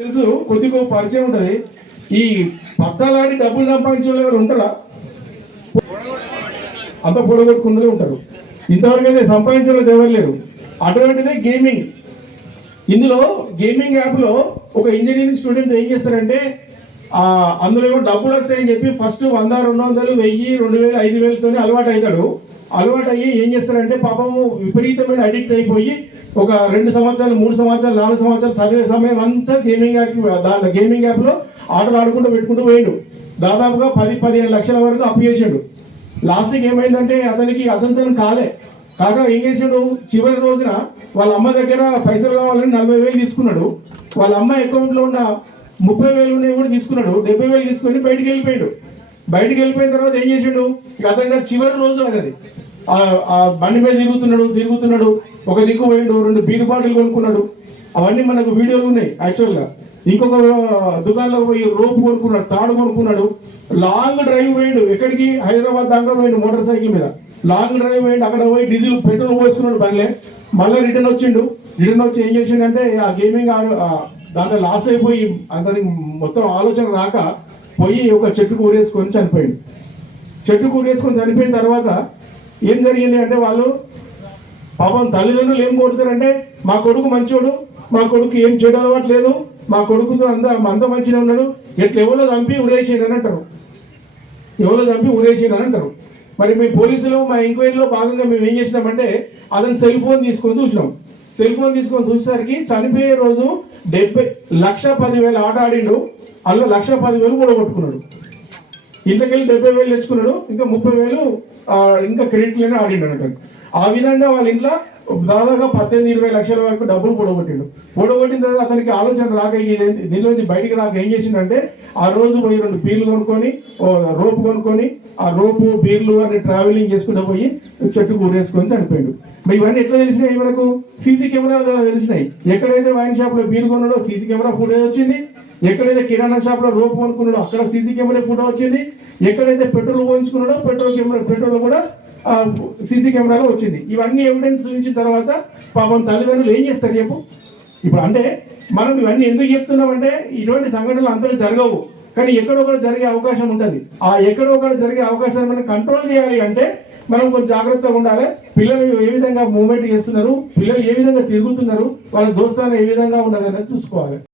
తెలుసు కొద్దిగా పరిచయం ఉంటుంది. ఈ పక్కలాడి డబ్బులు సంపాదించే వాళ్ళు ఎవరు ఉంటారా? అంత పొడగొట్టుకుంటూనే ఉంటారు. ఇంతవరకు అయితే సంపాదించే వాళ్ళు ఎవరు లేరు. అటువంటిదే గేమింగ్. ఇందులో గేమింగ్ యాప్లో ఒక ఇంజనీరింగ్ స్టూడెంట్ ఏం చేస్తారంటే అందులో ఏమో డబ్బులు వస్తాయని చెప్పి ఫస్ట్ 100, 200, 1000, 2000, 5000తో అలవాటు అవుతాడు. అలవాటు అయ్యి ఏం చేస్తారంటే పాపము విపరీతమైన అడిక్ట్ అయిపోయి ఒక 2 సంవత్సరాలు, 3 సంవత్సరాలు, 4 సంవత్సరాలు చదివే సమయం అంతా గేమింగ్ యాప్లో ఆటలు ఆడుకుంటూ పెట్టుకుంటూ పోయాడు. దాదాపుగా 10-15 లక్షల వరకు అప్పు చేసాడు. లాస్ట్కి ఏమైందంటే అతనితో కాక ఏం చేశాడు, చివరి రోజున వాళ్ళ అమ్మ దగ్గర పైసలు కావాలని 40,000 తీసుకున్నాడు. వాళ్ళ అమ్మ అకౌంట్లో ఉన్న 30,000 కూడా తీసుకున్నాడు. 70,000 తీసుకొని బయటికి వెళ్ళిపోయాడు. బయటికి వెళ్ళిపోయిన తర్వాత ఏం చేసాడు, ఇక అతని గారు చివరి రోజు అనేది ఆ బండి మీద తిరుగుతున్నాడు. ఒక దిక్కు పోయిండు, 2 బీర్ బాటిల్ కొనుక్కున్నాడు. అవన్నీ మనకు వీడియోలు ఉన్నాయి. యాక్చువల్గా ఇంకొక దుకాణంలో పోయి రోప్ కొనుక్కున్నాడు, తాడు కొనుక్కున్నాడు. లాంగ్ డ్రైవ్ పోయిండు. ఎక్కడికి? హైదరాబాద్ దాకా పోయిండు మోటార్ సైకిల్ మీద. లాంగ్ డ్రైవ్ పోయిండు. అక్కడ పోయి డీజిల్ పెట్రోల్ పోసుకున్నాడు బండ్లే. మళ్ళీ రిటర్న్ వచ్చి ఏం చేసిండంటే ఆ గేమింగ్ దాంట్లో లాస్ అయిపోయి అతనికి మొత్తం ఆలోచన రాక పోయి ఒక చెట్టుకు ఊరేసుకొని చనిపోయింది. చెట్టుకు ఊరేసుకొని చనిపోయిన తర్వాత ఏం జరిగింది అంటే వాళ్ళు పాపం తల్లిదండ్రులు ఏం కోరుతారంటే మా కొడుకు మంచోడు, మా కొడుకు ఏం చెడు అలవాటు లేదు, మా కొడుకుతో అంత మంచిగా ఉన్నాడు, ఎట్లా ఎవరో చంపి ఊరేసేయని అంటారు. మరి మీ పోలీసులు మా ఎంక్వైరీలో భాగంగా మేము ఏం చేసినామంటే అతను సెల్ ఫోన్ తీసుకొని చూసినాం. సెల్ ఫోన్ తీసుకొని చూసేసరికి చనిపోయే రోజు 1,10,000 ఆట ఆడిండు. అందులో 1,10,000 కూడా కొట్టుకున్నాడు. ఇంట్లోకెళ్ళి 70,000 తెచ్చుకున్నాడు. ఇంకా 30,000 ఇంకా క్రెడిట్లోనే ఆడిండు అన్నట్టు. ఆ విధంగా వాళ్ళ ఇంట్లో దాదాపుగా 18-20 లక్షల వరకు డబ్బులు పొడగొట్టిండు. పొడగొట్టిన తర్వాత అతనికి ఆలోచన రాక దీనిలోంచి బయటికి రాక ఏం చేసిండంటే ఆ రోజు పోయి 2 బీర్లు కొనుక్కొని రోపు కొనుక్కొని ఆ రోపు బీర్లు అని ట్రావెలింగ్ చేసుకుంటూ పోయి చెట్టుకు ఊరేసుకొని చనిపోయాడు. మరి ఇవన్నీ ఎట్లా తెలిసినాయి మనకు? సీసీ కెమెరా తెలిసినాయి. ఎక్కడైతే వైన్ షాప్లో బీర్ కొన్నాడో సీసీ కెమెరా ఫుటేజ్ వచ్చింది. ఎక్కడైతే కిరాణా షాప్లో రోపు కొనుక్కున్నాడో అక్కడ సీసీ కెమెరా ఫోటో వచ్చింది. ఎక్కడైతే పెట్రోల్ పోయించుకున్నాడో పెట్రోల్ కూడా సీసీ కెమెరాలో వచ్చింది. ఇవన్నీ ఎవిడెన్స్ చూపించిన తర్వాత పాపం తల్లిదండ్రులు ఏం చేస్తారు చెప్పు? ఇప్పుడు అంటే మనం ఇవన్నీ ఎందుకు చెప్తున్నామంటే ఇటువంటి సంఘటనలు అందరూ జరగవు, కానీ ఎక్కడొక్కడ జరిగే అవకాశం ఉంటుంది. ఆ ఎక్కడొక్కడ జరిగే అవకాశాన్ని మనం కంట్రోల్ చేయాలి అంటే మనం కొంచెం జాగ్రత్తగా ఉండాలి. పిల్లలు ఏ విధంగా మూవ్మెంట్ చేస్తున్నారు, పిల్లలు ఏ విధంగా తిరుగుతున్నారు, వాళ్ళ దోస్తాలు ఏ విధంగా ఉన్నది అనేది చూసుకోవాలి.